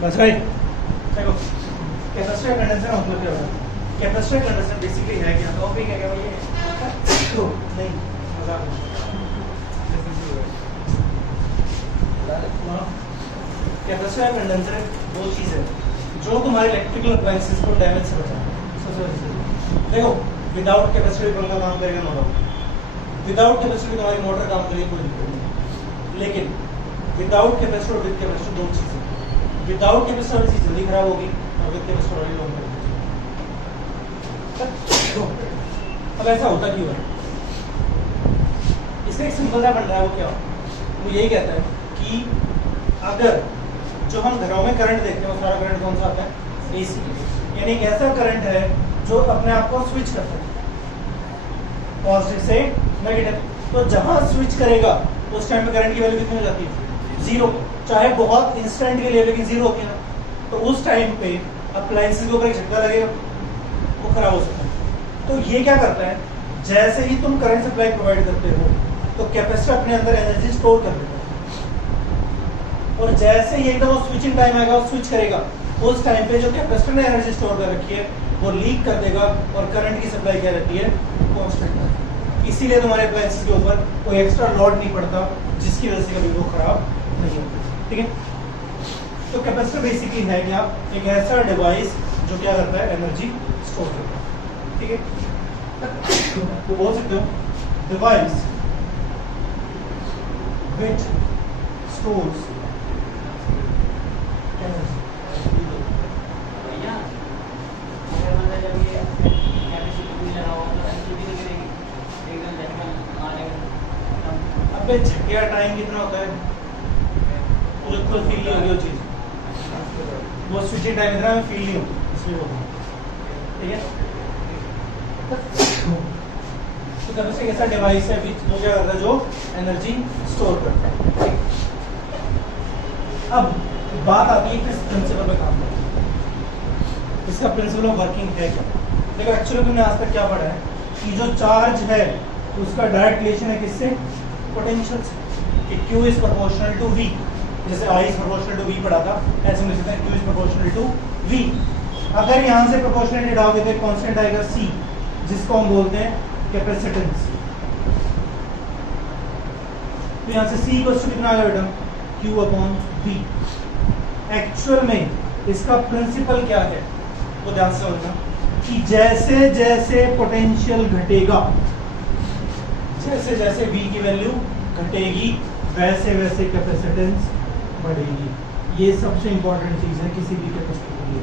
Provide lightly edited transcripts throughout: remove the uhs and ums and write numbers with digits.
बस भाई देखो कैपेसिटर कंडेंसर का मतलब क्या होता है? कैपेसिटर कंडेंसर बेसिकली है क्या? टॉपिक है क्या भाई ये? नहीं मजाक कैपेसिटर कंडेंसर दो चीज़ है जो तुम्हारे इलेक्ट्रिकल अप्लायंसेस को डैमेज से बचाए। देखो विदाउट कैपेसिटर बल्ब का काम करेगा नो डाउट, विदाउट कैपेसिटर तुम्हारी मोटर काम करेगी कोई दिक्कत नहीं, लेकिन विदाउट कैपेसिटर विद कैपेसिटर दो चीज़ें, विदाउट कैपेसिटर वाली चीज़ जल्दी खराब होगी और विद कैपेसिटर वाली लॉन्ग रहेगी। अब ऐसा होता क्यों है? इसका एक सिंपल सा बन रहा है, वो क्या वो यही कहता है कि अगर जो हम घरों में करंट देखते हैं वो सारा करंट कौन सा आता है? एसी, यानी एक ऐसा करंट है जो अपने आप को स्विच करता है पॉजिटिव से नेगेटिव। तो जहां स्विच करेगा उस टाइम पे करंट की वैल्यू कितनी हो जाती है? जीरो, चाहे बहुत इंस्टेंट के लिए लेकिन जीरो होती है ना। तो उस टाइम पे अप्लायंसेस के ऊपर एक झटका लगेगा, वो खराब हो सकता है। तो ये क्या करता है, जैसे ही तुम करंट सप्लाई प्रोवाइड करते हो तो कैपेसिटर अपने अंदर एनर्जी स्टोर कर देता है, और जैसे ही एकदम स्विचिंग टाइम आएगा वो स्विच करेगा, उस टाइम पे जो कैपेसिटर ने एनर्जी स्टोर कर रखी है वो लीक कर देगा और करंट की सप्लाई क्या रहती है? कांस्टेंट। इसीलिए तुम्हारे अप्लायंसेस के ऊपर कोई एक्स्ट्रा लोड नहीं पड़ता, जिसकी वजह से कभी वो खराब नहीं होती। ठीक है, तो कैपेसिटर बेसिकली है क्या? एक ऐसा डिवाइस जो क्या करता है? एनर्जी स्टोर करता है। ठीक है, तो बोल सकते हो डिवाइस which stores energy। अबे झटिया टाइम कितना होता है? मुझे खुद फील नहीं होगी वो चीज, वो स्विचिंग टाइम इतना फील नहीं होती, इसलिए वो ठीक है। तो कैपेसिटर एक ऐसा डिवाइस है जो क्या करता है? जो एनर्जी स्टोर करता है। अब बात आती है किस प्रिंसिपल पे काम करता है, इसका प्रिंसिपल ऑफ वर्किंग है क्या? देखो एक्चुअली तुमने आज तक क्या पढ़ा है कि जो चार्ज है उसका डायरेक्ट रिलेशन है किससे? पोटेंशियल से, कि Q is proportional to V। जैसे I is proportional to V पढ़ा था, ऐसे हम लिख सकते हैं Q is proportional to V। अगर यहाँ से प्रोपोर्शनलिटी डालोगे तो एक कांस्टेंट आएगा C, जिसको हम बोलते हैं कैपेसिटेंस। तो यहाँ से C इक्वल्स टू कितना आएगा बेटा? Q upon V। एक्चुअल में इसका प्रिंसिपल क्या है वो ध्यान से समझना, कि जैसे जैसे पोटेंशियल घटेगा, जैसे जैसे V की वैल्यू घटेगी, वैसे वैसे कैपेसिटेंस बढ़ेगी। ये सबसे इंपॉर्टेंट चीज है किसी भी कैपेसिटर के लिए।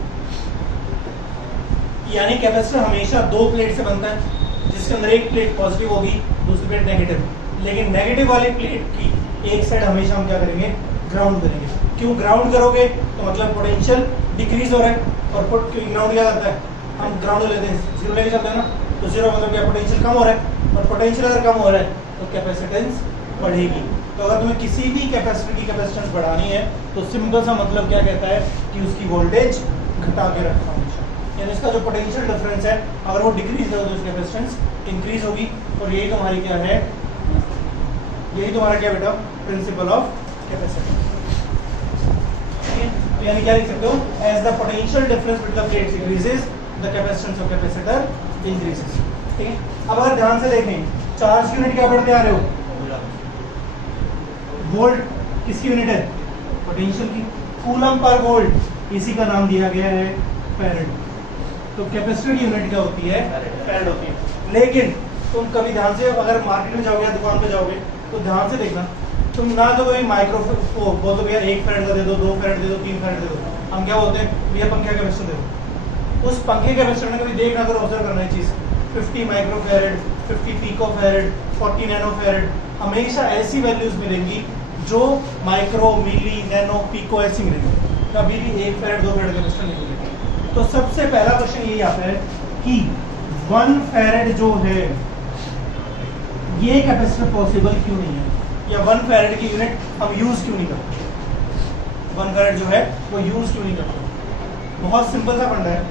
यानी कैपेसिटर हमेशा दो प्लेट से बनता है, जिसके अंदर एक प्लेट पॉजिटिव होगी, दूसरी प्लेट नेगेटिव। लेकिन नेगेटिव वाली प्लेट की एक साइड हमेशा हम क्या करेंगे? ग्राउंड करेंगे। क्यों ग्राउंड करोगे? तो मतलब पोटेंशियल डिक्रीज हो रहा है, और ग्राउंड क्या करता है? हम ग्राउंड लेते हैं, जीरो लेके चलते हैं ना, तो जीरो मतलब क्या? पोटेंशियल कम हो रहा है, और पोटेंशियल अगर कम हो रहा है तो कैपेसिटेंस बढ़ेगी। तो अगर तुम्हें किसी भी कैपेसिटर की कैपेसिटेंस बढ़ानी है तो सिंपल सा मतलब क्या कहता है कि उसकी वोल्टेज घटा के रखना हमेशा, यानी इसका जो पोटेंशियल डिफरेंस है अगर वो डिक्रीज है तो उसकी कैपेसिटेंस इंक्रीज होगी। और यही तुम्हारी क्या है? यही तुम्हारा क्या बेटा? Principle of capacitor. तो यानी क्या लिख सकते हो? As the potential difference between the plates increases the capacitance of capacitor increases. ठीक है, अब अगर ध्यान से देखें चार्ज की यूनिट क्या पढ़ते आ रहे हो? वोल्ट। किसकी यूनिट है? पोटेंशियल की। कूलम पर वोल्ट, इसी का नाम दिया गया है फैरेड। तो कैपेसिटर की यूनिट क्या होती है? फैरेड होती है। लेकिन तुम कभी ध्यान से अगर मार्केट में जाओगे या दुकान पे जाओगे तो ध्यान से देखना, तुम ना तो कोई माइक्रो बोल दो भैया 1 फैरेड का दे दो, 2 फैरेड दे दो, 3 फैरेड दे दो। हम क्या बोलते हैं? भैया पंखे का कैपेसिटर दे दो। उस पंखे के कैपेसिटर में कभी देखना करो, ऑब्जर्व करना चीज 50 micro farad, 50 pico farad, 40 nano farad, हमेशा ऐसी वैल्यूज मिलेंगी जो माइक्रो, मिली, नैनो, पिको ऐसी मिलेंगी, कभी भी 1 फैरेड 2 फैरेड कैपेसिटर नहीं मिलेगी। तो सबसे पहला क्वेश्चन यही आता है कि 1 फैरेड जो है ये कैपेसिटर पॉसिबल क्यों नहीं है, या 1 फैरेड की यूनिट हम यूज क्यों नहीं करते? 1 फैरेड जो है वो यूज क्यों नहीं करते? बहुत सिंपल सा फंडा है।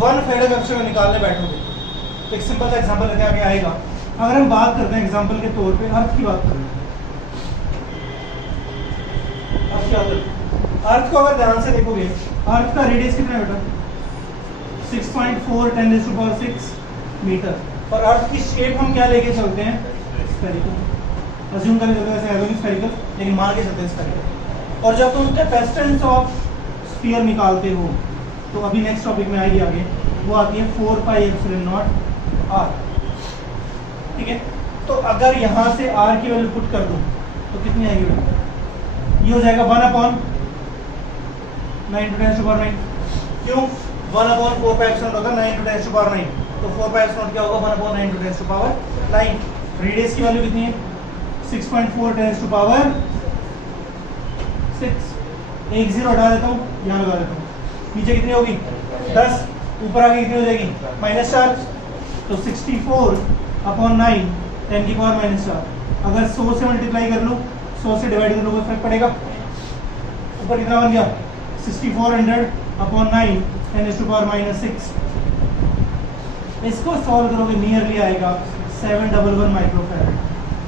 1 फैरेड कैपेसिटर निकालने बैठोगे तो एक सिंपल सा एग्जांपल लेके आगे आएगा। अगर हम बात करते हैं एग्जांपल के तौर पे अर्थ की बात करें, अर्थ क्या होता है? अर्थ को अगर ध्यान से देखोगे, अर्थ का रेडियस कितना है बेटा? 6.4 10⁶ मीटर। और अर्थ की शेप हम क्या लेके चलते हैं? स्फेरिकल। अज्यूम करके चलते हैं वैसे है स्फेरिकल, लेकिन मान के चलते हैं स्फेरिकल। और जब तुम कैपेसिटेंस ऑफ स्फीयर निकालते हो तो अभी नेक्स्ट टॉपिक में आएगी आगे, वो आती है 4πε0 r। ठीक है, तो अगर यहाँ से r की वैल्यू पुट कर दूं तो कितनी आएगी बेटा? ये हो जाएगा 1/9 × 10⁹ क्यों? 1/4πε0 होगा 9 × 10⁹, तो 4πε0 क्या होगा? 1/9 × 10⁹। रेडियस की वैल्यू कितनी है? 6.4 10⁶। एक जीरो हटा देता हूँ, यहाँ लगा देता हूँ। नीचे कितनी होगी? 10। ऊपर आगे कितनी हो जाएगी? -4। तो 64/9 10⁻⁻⁴। अगर 100 से मल्टीप्लाई कर लूँ, 100 से डिवाइड कर लूँ, फर्क पड़ेगा? ऊपर कितना बन गया? 6400/9 10⁻⁻⁶। इसको सॉल्व करोगे नियरली आएगा 711 माइक्रोफैराड।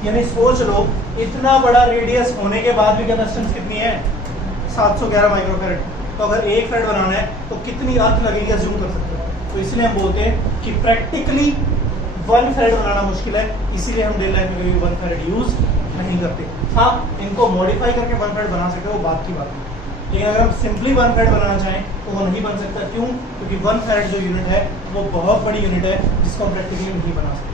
यानी सोच लो, इतना बड़ा रेडियस होने के बाद भी कैपेसिटेंस कितनी है? 711 माइक्रोफैराड। तो अगर 1 फैराड बनाना है तो कितनी अर्थ लगेगी अज्यूम कर सकते हो। तो इसलिए हम बोलते हैं कि प्रैक्टिकली 1 फैराड बनाना मुश्किल है, इसीलिए हम डेली लाइफ में कभी 1 फैराड यूज नहीं करते। हाँ, इनको मॉडिफाई करके 1 फैराड बना सकते हो, वो बात की बात है। लेकिन अगर हम सिंपली 1 फैराड बनाना चाहें तो वो नहीं बन सकता। क्यों? क्योंकि 1 फैराड जो यूनिट है वो बहुत बड़ी यूनिट है, जिसको हम प्रैक्टिकली नहीं बना सकते।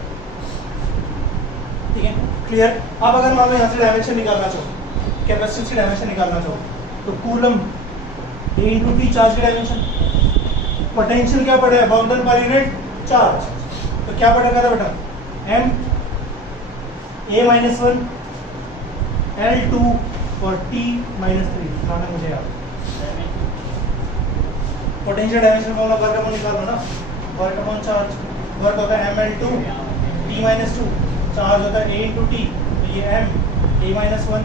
ठीक है, क्लियर? अब अगर मान लो यहाँ से डायमेंशन निकालना चाहो, कैपेसिटेंस की डायमेंशन निकालना चाहो, तो कूलम A × T चार्ज की डायमेंशन, पोटेंशियल क्या पड़ा है? बाउंडन पर यूनिट चार्ज। तो क्या पड़ेगा था बेटा? m a-1 L2 और T-3। नाम है मुझे याद। Potential dimension formula work upon निकालो ना, वर्क अपॉन चार्ज। वर्क होता है mL2 T-2, चार्ज होता है A × T, तो ये m a-1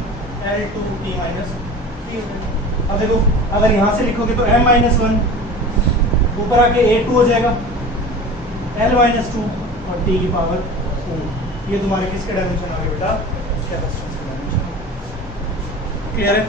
L2 T-3। अब देखो, अगर यहाँ से लिखोगे तो m-1 ऊपर आके a2 हो जाएगा, L-2 और t की पावर 4। ये तुम्हारे किसके डायमेंशन आ गए बेटा? कैपेसिटेंस के डायमेंशन। क्लियर है?